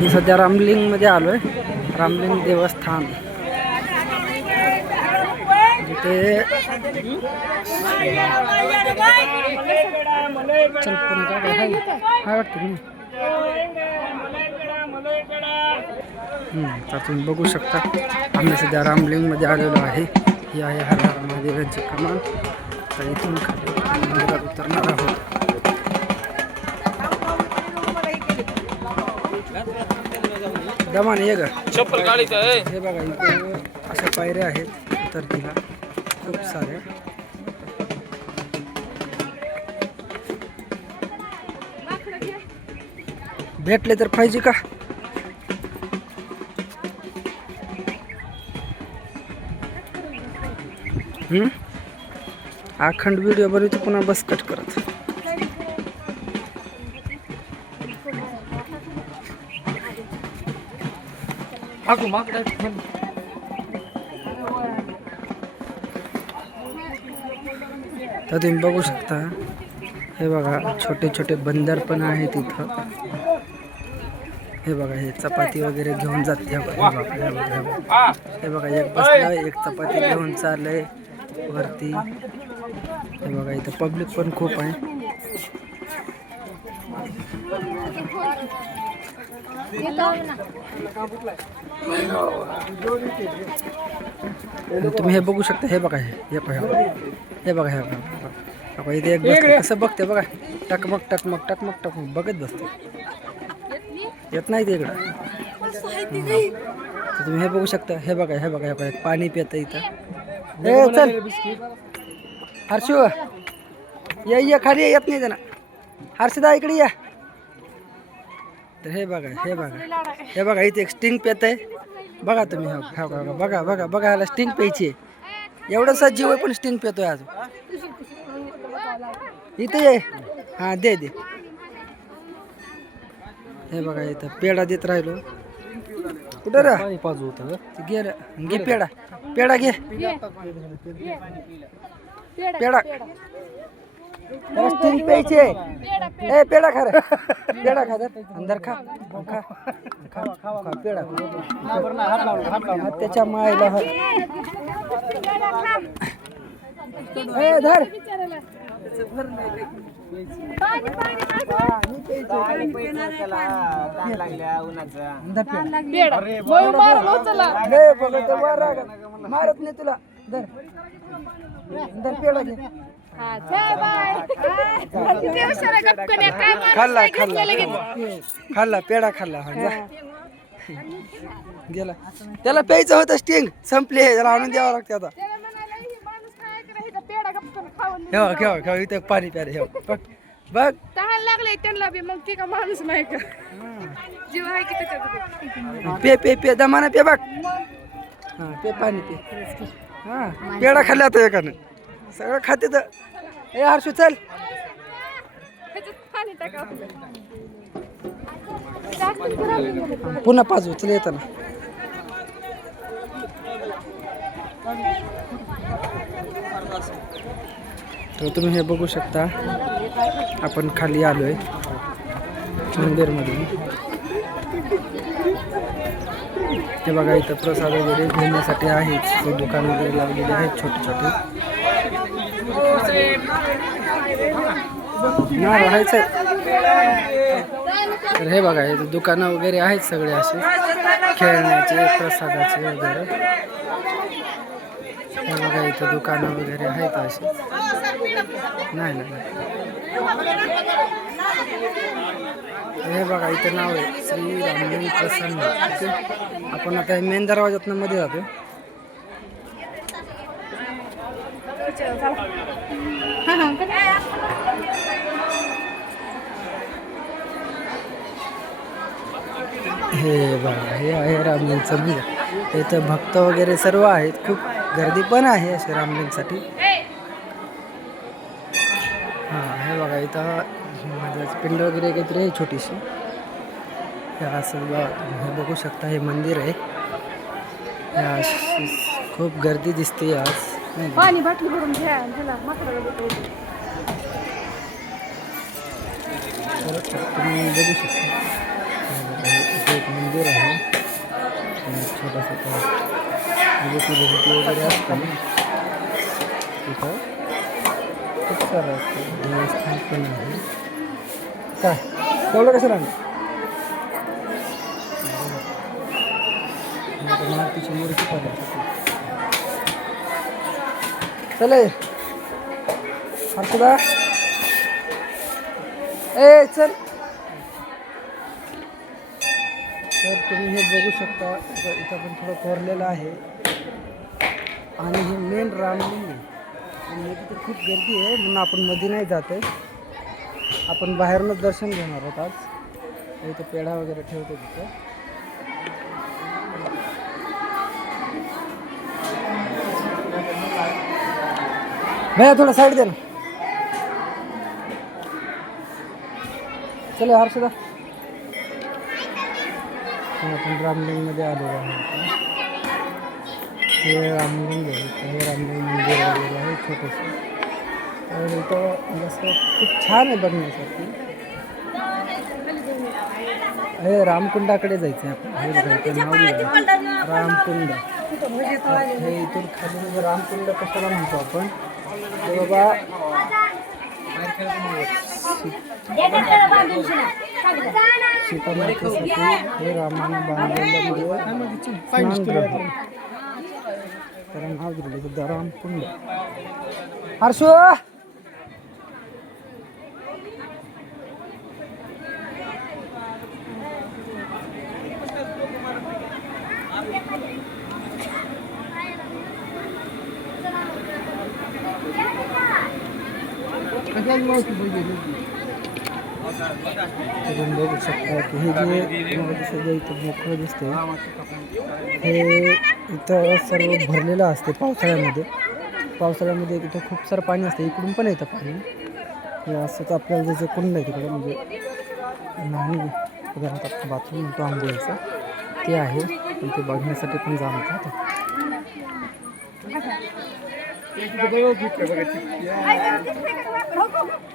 मी सध्या रामलिंगमध्ये आलो आहे. रामलिंग देवस्थान जिथे चल पुन्हा काय वाटतं तर तुम्ही बघू शकता आम्ही सध्या रामलिंगमध्ये आलेलो आहे. ही आहे हर हर महादेवांची कमान. तर इथून खाली मंदिरात उतरणार आहोत. दमाने ये ग चप्पल काढीत आहे. हे बघा इथे अशा पायऱ्या आहेत उतरतीला खूप साऱ्या. भेटले तर पाहिजे का? अखंड व्हिडिओ बनवतो पुन्हा बस कट करत. तर तुम्ही बघू शकता हे बघा छोटे छोटे बंदर पण आहेत इथं. हे बघा हे चपाती वगैरे घेऊन जाते. हे बघा एक बसलाय एक चपाती घेऊन चाललंय वरती. हे बघा इथं पब्लिक पण खूप आहे. तुम्ही हे बघू शकता. हे बघा हे बघा हे बघा हे बघा इथे एक बसलं कसं बघते बघा. टकमक टकमक टकमक टकमक बघत बसते. येत नाही ते इकडं. तुम्ही हे बघू शकता. हे बघा हे बघा हे बघा पाणी पितं इथं. हे चल हर्षू ये खाली येत नाही त्यांना. हर्षदा इकडे या. तर हे बघा हे बघा इथे एक स्टिंग पेत आहे बघा तुम्ही. हा बघा बघा बघा बघा ह्याला स्टिंग प्यायची आहे. एवढासा जीव आहे पण स्टिंग पेतोय अजून. इथे ये. हां दे दे. हे बघा इथं पेढा देत राहिलो. कुठं रा पाजू होतं घे घे पेढा पेढा घे पेढा. स्टिंग प्यायची आहे. ए पेढा खा रे पेढा खा तर अंदर खा खा खा खा पेढा. त्याच्या मायला धर मारत नाही तुला. धर धर पेढा घे. खाल्ला खाल्ला खाल्ला पेढा खाल्ला. गेला. त्याला प्यायचं होतं स्टिंग संपली. त्याला आणून द्यावं लागते आता. ठेवा ठेवा ठेवा इथे पाणी प्यारे. हे बघ बघ तहान लागले त्यांना बी. मग ती का माणूस नाही का जीव आहे की त्याच्यात. पे पे पे दमाना पे बघ. हां पे पाणी पे. हां पेढा खाल्ला तर एकानं सगळं खाते. तर ए हर्षू चल पुन्हा पाजू चल येताना. तर तुम्ही हे बघू शकता आपण खाली आलोय मंदिरमध्ये. हे बघा इथं प्रसाद वगैरे घेण्यासाठी आहेत. दुकान वगैरे लावलेले आहेत छोटे छोटे. ना राहायचं. तर हे बघा इथं दुकानं वगैरे आहेत सगळे असे खेळण्याचे प्रसादाचे वगैरे. हे बघा इथं दुकानं वगैरे आहेत असे. नाही नाही हे बघा इथं नाव आहे श्री रामलिंग प्रसन्न. आपण आता मेन दरवाजातनं मध्ये जातो. हे बघा हे आहे रामलिंगचं मंदिर. इथं भक्त वगैरे सर्व आहेत. खूप गर्दी पण आहे असे रामलिंगसाठी. हां हे बघा इथं पिंड वगैरे काहीतरी आहे छोटीशी. हे असं हे बघू शकता. हे मंदिर आहे. खूप गर्दी दिसते आज. पाणी बाटली भरून घ्या. तुम्ही बघू शकता ॲक्टिव्हिटी वगैरे असते तिथं खूप सारं असतं. देवस्थान पण आहे. काय तेवढं कसं राहणार मातीची मूर्ती पाहिजे. चले हर्षदा ए चल. तर तुम्ही हे बघू शकता इथं पण थोडं कोरलेलं आहे आणि हे मेन रामलिंग आहे आणि तिथे खूप गर्दी आहे म्हणून आपण मध्ये नाही जात आहे. आपण बाहेरूनच दर्शन घेणार आहोत आज. इथं पेढा वगैरे ठेवतो तिथं. भैया थोडा साईड दे ना. चला हर्षदा आपण रामलिंगमध्ये आलेलो आहे. हे रामलिंग आहे. हे रामलिंग मंदिर वगैरे आहे छोटंसं. तर इथं जसं खूप छान आहे बघण्यासाठी. हे रामकुंडाकडे जायचं आहे आपण. हे नाव लिहिलं रामकुंड. हे इथून खाली म्हणजे रामकुंड कशाला म्हणतो आपण ते बाबा सीतामातेसाठी हे रामाने बांधलेलं स्नानगृह. तर नाव दिलेलं सुद्धा रामकुंड. हर्षू तुम्ही बघू शकता की हे जे सगळं इथं मोकळं दिसतंय हे इथं सर्व भरलेलं असते पावसाळ्यामध्ये. पावसाळ्यामध्ये इथं खूप सारं पाणी असतं. इकडून पण येतं पाणी. हे असंच आपल्याला जे कुंड आहे तिकडे म्हणजे लहान उदाहरणार्थ आपण बाथरूम म्हणतो आंघोळीचं ते आहे. पण ते बघण्यासाठी पण जाणवतं.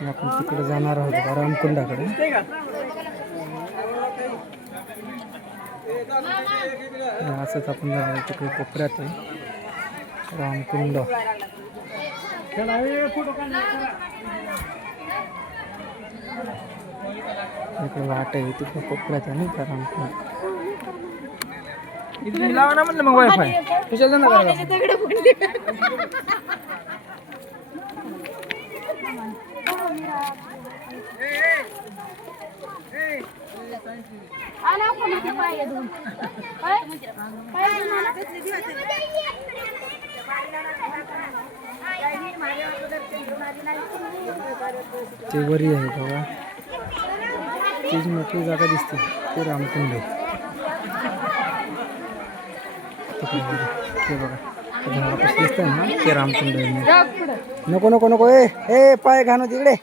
आपण तिकडे जाणार आहोत रामकुंडाकडे. असंच आपण जाणार तिकडे कोपऱ्यात आहे रामकुंड. इकडे वाट आहे तिकडे कोपऱ्यात आहे नाही का रामकुंड. इथे लावा ना म्हणलं मग वायफाय कशाला जाणार ते वरी आहे बघा. तीच मोठी जागा दिसते ते रामकुंड. ते बघा झाडापाशी दिसतंय ना ते रामकुंड आहे. नको नको नको ए पाय घाणू तिकडे.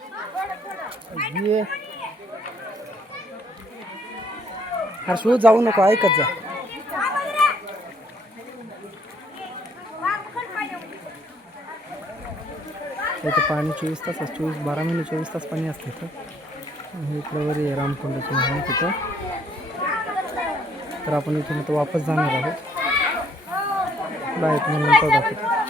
हर्षू जाऊ नको ऐकत जा. इथं पाणी 24 तास 12 महिने 24 तास पाणी असते. हे इकडं वरी आहे रामकुंडाचं आहे तिथं. तर आपण इथून वापस जाणार आहोत. बाय तुम्हाला नंतर दाखवतो.